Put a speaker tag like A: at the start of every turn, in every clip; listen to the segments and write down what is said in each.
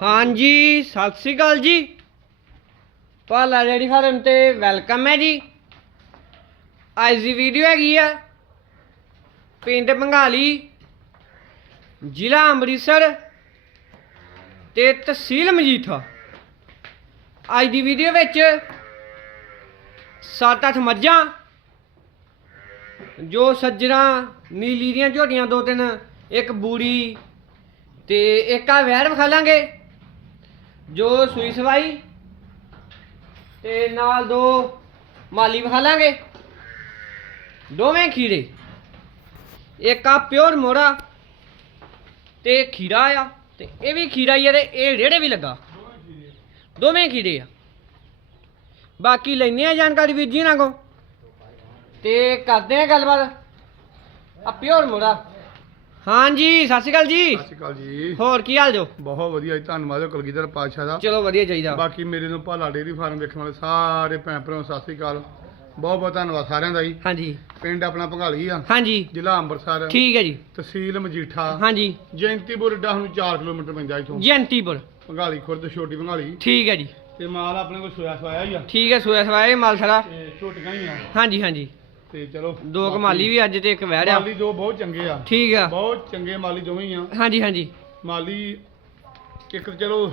A: ਹਾਂਜੀ, ਸਤਿ ਸ੍ਰੀ ਅਕਾਲ ਜੀ। ਪਾਲਾ ਡੇਰੀ ਫਾਰਮ ਤੇ ਵੈਲਕਮ ਹੈ ਜੀ। ਅੱਜ ਦੀ ਵੀਡੀਓ ਹੈਗੀ ਆ ਪਿੰਡ ਬੰਗਾਲੀ, ਜ਼ਿਲ੍ਹਾ ਅੰਮ੍ਰਿਤਸਰ ਤੇ ਤਹਿਸੀਲ ਮਜੀਠਾ। ਅੱਜ ਦੀ ਵੀਡੀਓ ਵਿੱਚ 7-8 ਮੱਝਾਂ, ਜੋ ਸੱਜਣਾ ਨੀਲੀ ਦੀਆਂ ਝੋਟੀਆਂ, ਦੋ ਤਿੰਨ, ਇੱਕ ਬੂੜੀ ਤੇ ਇੱਕ ਆ ਵੈਰ ਵਿਖਾ ਲਾਂਗੇ। ਜੋ ਸੂਈ ਸਵਾਈ ਤੇ ਨਾਲ ਦੋ ਮਾਲੀ ਵਿਖਾ ਲਾਂਗੇ। ਦੋਵੇਂ ਖੀਰੇ। ਇੱਕ ਆ ਪਿਓਰ ਮੋਰਾ ਤੇ ਖੀਰਾ ਆ ਤੇ ਇਹ ਵੀ ਖੀਰਾ ਹੀ ਆ ਤੇ ਇਹ ਰੇੜੇ ਵੀ ਲੱਗਾ। ਦੋਵੇਂ ਖੀਰੇ ਆ। ਬਾਕੀ ਲੈਨੇ ਆ ਜਾਣਕਾਰੀ ਵੀਰ ਜੀ ਨਾਲ ਕੋ ਤੇ ਕਰਦੇ ਆ ਗੱਲਬਾਤ। ਆ ਪਿਓਰ ਮੋਰਾ। ਹਾਂਜੀ ਸਤਿ ਸ਼੍ਰੀ ਅਕਾਲ ਜੀ।
B: ਸਤਿ ਸ਼੍ਰੀ ਅਕਾਲ ਜੀ।
A: ਹੋਰ ਕੀ ਹਾਲ ਜੋ?
B: ਬਹੁਤ ਵਧੀਆ ਜੀ ਧੰਨਵਾਦ ਕੁਲਗੀਧਰ ਪਾਤਸ਼ਾਹ ਦਾ।
A: ਚਲੋ ਵਧੀਆ ਚਾਹੀਦਾ।
B: ਬਾਕੀ ਮੇਰੇ ਨੂੰ ਭਾਲਾ ਡੇਰੀ ਫਾਰਮ ਵੇਖਣ ਵਾਲੇ ਸਾਰੇ ਭੈਣ ਭਰਾਵਾਂ ਸਤਿ ਸ਼੍ਰੀ ਅਕਾਲ। ਬਹੁਤ ਬਹੁਤ ਧੰਨਵਾਦ ਸਾਰਿਆਂ ਦਾ ਜੀ।
A: ਹਾਂਜੀ।
B: ਪਿੰਡ ਆਪਣਾ ਭੰਗਾਲੀ ਆ।
A: ਹਾਂਜੀ।
B: ਜ਼ਿਲ੍ਹਾ ਅੰਮ੍ਰਿਤਸਰ।
A: ਠੀਕ ਹੈ ਜੀ।
B: ਤਹਿਸੀਲ ਮਜੀਠਾ।
A: ਹਾਂਜੀ।
B: ਜੈਂਤੀਪੁਰ ਡਾ ਨੂੰ 4 ਕਿਲੋਮੀਟਰ ਪੈਂਦਾ ਇਥੋਂ।
A: ਜੈਂਤੀਪੁਰ।
B: ਭੰਗਾਲੀ ਖੁਰਦ ਛੋਟੀ ਭੰਗਾਲੀ।
A: ਠੀਕ ਹੈ ਜੀ।
B: ਤੇ ਮਾਲ ਆਪਣੇ ਕੋਲ ਸੋਇਆ ਸਵਾਇਆ ਹੀ ਆ।
A: ਠੀਕ ਹੈ ਸੋਇਆ ਸਵਾਏ ਮਾਲ ਸਾਰਾ।
B: ਛੋਟੀਆਂ ਹੀ ਆ।
A: ਹਾਂਜੀ ਹਾਂਜੀ।
B: ਤੇ ਚਲੋ
A: ਦੋ ਕਮਾਲੀ ਵੀ ਅੱਜ ਤੇ ਇੱਕ ਵਹਿ ਰਿਹਾ।
B: ਮਾਲੀ ਦੋ ਬਹੁਤ ਚੰਗੇ ਆ।
A: ਠੀਕ ਆ।
B: ਬਹੁਤ ਚੰਗੇ ਮਾਲੀ ਦੋਵੇਂ ਹੀ ਆ।
A: ਹਾਂਜੀ ਹਾਂਜੀ।
B: ਮਾਲੀ ਇੱਕ ਚਲੋ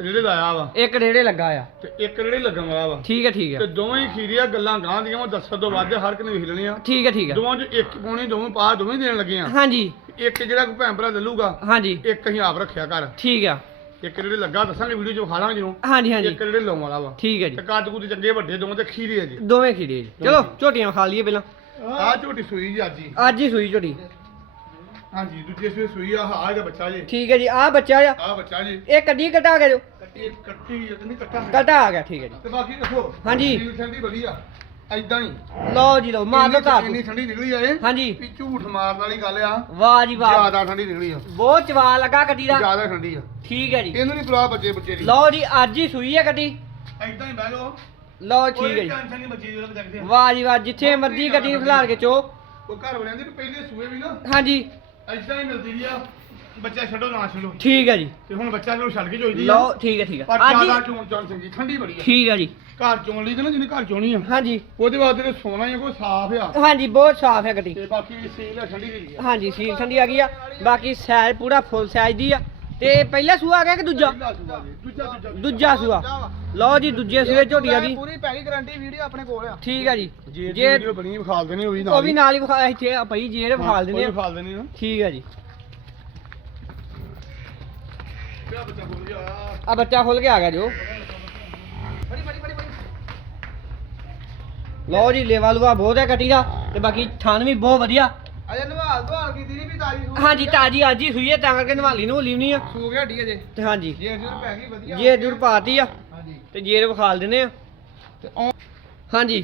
B: ਰੇੜੇ ਲਾਇਆ ਵਾ।
A: ਇੱਕ ਰੇੜੇ ਲੱਗਾ ਆ।
B: ਤੇ ਇੱਕ ਰੇੜੇ ਲੱਗਣ ਵਾਲਾ ਵਾ।
A: ਠੀਕ ਹੈ ਠੀਕ
B: ਤੇ
A: ਹੈ
B: ਦੋਵੇਂ ਹੀ ਖੀਰੀਆਂ ਗੱਲਾਂ ਗਾਂ ਦੀਆਂ ਉਹ ਦੱਸਣ ਤੋਂ ਵੱਧ ਹਰ ਇੱਕ ਨੇ ਵੇਖ ਲੈਣੀਆਂ।
A: ਠੀਕ ਹੈ ਠੀਕ ਹੈ
B: ਦੋਵਾਂ ਚ ਇੱਕ ਪਾਉਣੀ ਦੋਵੇਂ ਪਾ ਦੋਵੇਂ ਦੇਣ ਲੱਗੇ ਆ
A: ਹਾਂਜੀ।
B: ਇੱਕ ਜਿਹੜਾ ਕੋਈ ਭੈਣ ਭਰਾ ਲੈ ਲੂਗਾ
A: ਹਾਂਜੀ।
B: ਇੱਕ ਅਸੀਂ ਆਪ ਰੱਖਿਆ ਘਰ।
A: ਠੀਕ ਆ।
B: ਇੱਕ ਜਿਹੜੇ ਲੱਗਾ ਦੱਸਾਂਗੇ ਵੀਡੀਓ ਚ ਵਿਖਾ ਲਾਂਗੇ ਜਦੋਂ।
A: ਹਾਂਜੀ ਹਾਂਜੀ।
B: ਇੱਕ ਜਿਹੜੇ ਲਾਉਣ ਵਾਲਾ ਵਾ।
A: ਠੀਕ ਹੈ
B: ਤੇ
A: ਜੀ
B: ਕੱਦ ਕੁੱਦ ਚੰਗੇ ਵੱਡੇ ਦੋਵੇਂ ਤੇ ਖੀਰੇ ਆ ਜੀ।
A: ਦੋਵੇਂ ਖੀਰੇ ਜੀ। ਚਲੋ ਝੋਟੀਆਂ ਖਾ ਲਈਏ ਪਹਿਲਾਂ।
B: ਆਹ ਝੋਟੀ ਸੂਈ ਜੀ ਅੱਜ ਹੀ।
A: ਅੱਜ ਹੀ ਸੂਈ ਝੋਟੀ।
B: ਹਾਂਜੀ ਦੂਜੀ ਸੂਈ ਸੂਈ ਆ ਆਹ ਇਹਦਾ ਬੱਚਾ ਜੀ।
A: ਠੀਕ ਹੈ ਜੀ ਆਹ ਬੱਚਾ ਆ।
B: ਆਹ ਬੱਚਾ ਜੀ।
A: ਇਹ ਕੱਢੀ ਕਟਾ ਕੇ ਜੋ?
B: ਕੱਟੀ ਕੱਟੀ ਨਹੀਂ ਕੱਟਾ?
A: ਕਟਾ ਆ ਗਿਆ ਠੀਕ ਹੈ ਜੀ।
B: ਤੇ ਬਾਕੀ ਦੇਖੋ
A: ਹਾਂਜੀ।
B: ਠੰਡੀ ਵਧੀਆ। ਐਦਾਂ ਹੀ।
A: ਲਓ ਜੀ ਲਓ ਮਾਰ ਲਓ
B: ਇੰਨੀ-
A: ਧਾਰ
B: ਇੰਨੀ ਠੰਡੀ ਨਿਕਲੀ ਆ ਇਹ।
A: ਹਾਂਜੀ।
B: ਵੀ ਝੂਠ ਮਾਰਨ ਵਾਲੀ ਗੱਲ ਆ।
A: ਵਾਹ ਜੀ ਵਾਹ।
B: ਜ਼ਿਆਦਾ ਠੰਡੀ ਨਿਕਲੀ ਆ।
A: ਬਹੁਤ ਚਵਾ ਲੱਗਾ ਕੱਢੀ ਦਾ।
B: ਜ਼ਿਆਦਾ ਠੰਡੀ ਆ।
A: ਠੀਕ ਹੈ ਜੀ।
B: ਇਹਨੂੰ ਨਹੀਂ ਪਰਵਾਹ ਬੱਚੇ ਬੱਚੇ ਦੀ।
A: ਲਓ ਜੀ ਅੱਜ ਹੀ ਸੂਈ ਹੈ ਕੱਢੀ
B: ਐਦਾਂ ਹੀ ਬਹਿ ਜਾਓ।
A: ਲਓ ਠੀਕ ਹੈ ਜੀ।
B: ਟੈਨਸ਼ਨ ਨਹੀਂ ਬੱਚੇ ਦੀ ਉਹਦੇ ਦੇਖਦੇ ਆ।
A: ਵਾਹ ਜੀ ਵਾਹ ਜਿੱਥੇ ਮਰਜ਼ੀ ਗੱਡੀ ਨੂੰ ਖਿਲਾਰ ਕੇ ਚੋ।
B: ਉਹ ਘਰ ਵਾਲਿਆਂ ਦੇ ਵੀ ਪਹਿਲੇ ਸੂਏ ਵੀ ਨਾ।
A: ਹਾਂਜੀ।
B: ਐਦਾਂ ਹੀ ਮਿਲਦੀ ਆ। ਬੱਚਾ ਛੱਡੋ ਨਾ ਛੱਡੋ।
A: ਠੀਕ ਹੈ ਜੀ।
B: ਤੇ ਹੁਣ ਬੱਚਾ ਨੂੰ ਛੱਡ ਕੇ ਜੋਈਦੀ ਆ।
A: ਲਓ ਠੀਕ ਹੈ ਠੀਕ ਹੈ। ਅੱਜ
B: ਜ਼ਿਆਦਾ
A: ਹੀ
B: ਚੋਣ ਚੋਣ ਚੰਗੀ ਠੰਡੀ ਬੜੀ ਆ।
A: ਠੀਕ ਹੈ ਜੀ।
B: ਘਰ ਚੋਣ ਲਈ ਤੇ ਨਾ ਜਿਹਨੇ ਘਰ ਚੋਣੀ ਆ।
A: ਹਾਂਜੀ।
B: ਉਹਦੇ ਵਾਸਤੇ ਤੇ ਸੋਨਾ ਹੀ ਆ, ਕੋਈ ਸਾਫ਼ ਆ।
A: ਹਾਂਜੀ ਬਹੁਤ ਸਾਫ਼ ਹੈ ਗੱਡੀ।
B: ਤੇ ਬਾਕੀ ਸੀਲ ਆ ਠੰਡੀ ਦੀ ਆ।
A: ਹਾਂਜੀ ਸੀਲ ਠੰਡੀ ਆ ਗਈ ਆ। ਬਾਕੀ ਸਾਈਜ਼ ਪੂਰਾ ਫੁੱਲ ਸਾਈਜ਼ ਦੀ ਆ। ਤੇ ਪਹਿਲਾ ਸੂਆ ਆ ਗਿਆ ਕਿ ਦੂਜਾ?
B: ਪਹਿਲਾ ਸੂਆ ਜੀ, ਦੂਜਾ ਦੂਜਾ
A: ਦੂਜਾ। ਸੂਆ। ਲਓ ਜੀ ਦੂਜੇ ਸੂਏ ਝੋਟੀ ਆ ਗਈ।
C: ਪੂਰੀ ਪੈਗੀ ਗਾਰੰਟੀ ਵੀਡੀਓ ਆਪਣੇ ਕੋਲ ਆ।
A: ਠੀਕ ਆ ਜੀ।
B: ਜੇ
A: ਜੇ
B: ਵੀਡੀਓ ਬਣੀ ਵਿਖਾਲ ਦੇਣੀ ਉਹ ਵੀ ਨਾਲ
A: ਉਹ ਵੀ ਨਾਲ ਹੀ ਵਿਖਾ ਇੱਥੇ ਆ ਪਈ ਜੇਰ ਵਿਖਾਲ ਦਿੰਦੇ ਆ।
B: ਵਿਖਾਲ ਦੇਣੀ ਨਾ
A: ਠੀਕ ਆ ਜੀ। ਆ ਬੱਚਾ ਖੁੱਲ ਕੇ ਆ ਗਿਆ ਜੋ। ਲਓ ਜੀ ਲੇਵਾ ਲੂਆ ਬਹੁਤ ਹੈ ਕੱਟੀ ਦਾ ਤੇ ਬਾਕੀ ਥਣ ਵੀ ਬਹੁਤ ਵਧੀਆ।
C: ਅਜੇ ਨਵਾਲ ਦਵਾਲ ਕੀਤੀ ਨਹੀਂ ਵੀ ਤਾਜੀ ਸੂ
A: ਹਾਂਜੀ ਤਾਜੀ ਅੱਜ ਹੀ ਸੂਈ ਹੈ ਤਾਂ ਕਰਕੇ ਨਵਾਲੀ ਨੂੰ ਲੀਵਨੀ ਆ।
C: ਸੂ ਗਿਆ ਢੀ ਅਜੇ।
A: ਤੇ ਹਾਂਜੀ।
C: ਜੇ ਜੁਰ ਪੈ ਗਈ ਵਧੀਆ।
A: ਜੇ ਜੁਰ ਪਾਤੀ ਆ
C: ਹਾਂਜੀ।
A: ਤੇ ਜੇਰ ਵਿਖਾਲ ਦਿੰਦੇ ਆ।
C: ਤੇ
A: ਹਾਂਜੀ।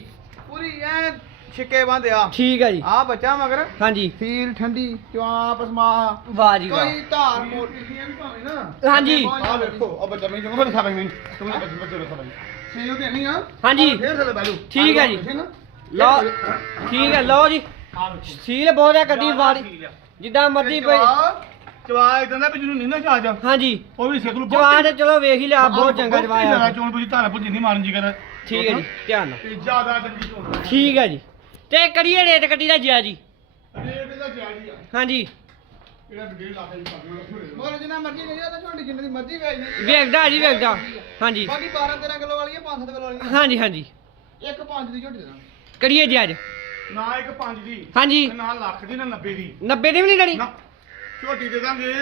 C: ਪੂਰੀ ਐ ਛਿੱਕੇ ਬੰਦ ਆ
A: ਠੀਕ ਆ ਜੀ।
C: ਆ ਬੱਚਾ ਮਗਰ?
A: ਹਾਂਜੀ।
C: ਫੀਲ ਠੰਡੀ ਚਵਾਪ ਸਮਾ
A: ਵਾਹ ਜੀ ਵਾਹ।
C: ਕੋਈ ਧਾਰ ਮੋਟੀ ਨਹੀਂ ਵੀ ਭਾਵੇਂ ਨਾ
A: ਹਾਂਜੀ।
B: ਆ ਵੇਖੋ ਆ ਬੱਚਾ ਮੈਂ ਜੰਗਲ ਸਾਬੇ ਮੈਂ ਤੁਮਨੇ ਬੱਚੇ ਬੱਚੇ ਰਸਾ ਭਾਈ ਸੀਲ ਦੇਣੀ ਆ।
A: ਹਾਂਜੀ।
B: ਫੇਰ ਥਲੇ ਬੈਲੂ
A: ਠੀਕ ਹੈ ਜੀ। ਲਓ ਠੀਕ ਹੈ ਲਓ ਜੀ। ਸੀਲ ਬਹੁਤ ਹੈ ਗੱਡੀ ਵਾੜੀ ਜਿੱਦਾਂ ਮਰਜ਼ੀ ਪਈ
B: ਚਵਾ ਇਦਾਂ ਦਾ ਵੀ ਜਿਹਨੂੰ ਨਹੀਂ ਨਾ ਚਾਹ ਜਾ
A: ਹਾਂਜੀ।
B: ਉਹ ਵੀ ਸਿੱਖ ਲੂ
A: ਜਵਾਨ ਤੇ ਚਲੋ ਵੇਖ ਹੀ ਲਿਆ ਬਹੁਤ ਚੰਗਾ ਜਵਾਨ ਆ।
B: ਚੋਣ ਪੁੱਜੀ ਧਾਰਾ ਪੁੱਜੀ ਨਹੀਂ ਮਾਰਨ ਜੀ ਕਰ
A: ਠੀਕ ਹੈ ਜੀ ਧਿਆਨ ਨਾਲ।
B: ਤੇ ਜ਼ਿਆਦਾ ਚੰਗੀ ਚੋਣ
A: ਠੀਕ ਹੈ ਜੀ। ਤੇ ਕਰੀਏ ਰੇਟ ਕੱਟੀ ਦਾ ਜਿਆ ਜੀ।
B: ਰੇਟ ਦਾ ਜਾੜੀ ਆ।
A: ਹਾਂਜੀ।
B: ਇਹਦਾ ਡੇਢ ਲੱਖ ਦੀ ਪੱਗ
C: ਮੋਲ ਜਿੰਨਾ ਮਰਜ਼ੀ ਕਰੀ ਤਾਂ ਛੋਟੀ ਜਿੰਨੇ ਦੀ ਮਰਜ਼ੀ ਵੇਚਣੀ
A: ਵੇਖਦਾ ਜੀ ਵੇਖਦਾ ਹਾਂਜੀ।
C: ਬਾਕੀ 12 13 ਕਿਲੋ ਵਾਲੀ ਆ 5 7 ਕਿਲੋ ਵਾਲੀ
A: ਹਾਂਜੀ ਹਾਂਜੀ।
C: ਇੱਕ 5 ਦੀ ਝੋਟੀ ਦੇ ਦਾਂਗੇ।
A: ਕਰੀਏ ਜੀ ਅੱਜ।
B: ਨਾ ਇੱਕ 5 ਦੀ।
A: ਹਾਂਜੀ।
B: ਤੇ ਨਾ ਲੱਖ ਦੀ ਨਾ 90 ਦੀ।
A: 90 ਦੀ ਵੀ ਨਹੀਂ
B: ਨਾ। ਝੋਟੀ ਦੇ ਦਾਂਗੇ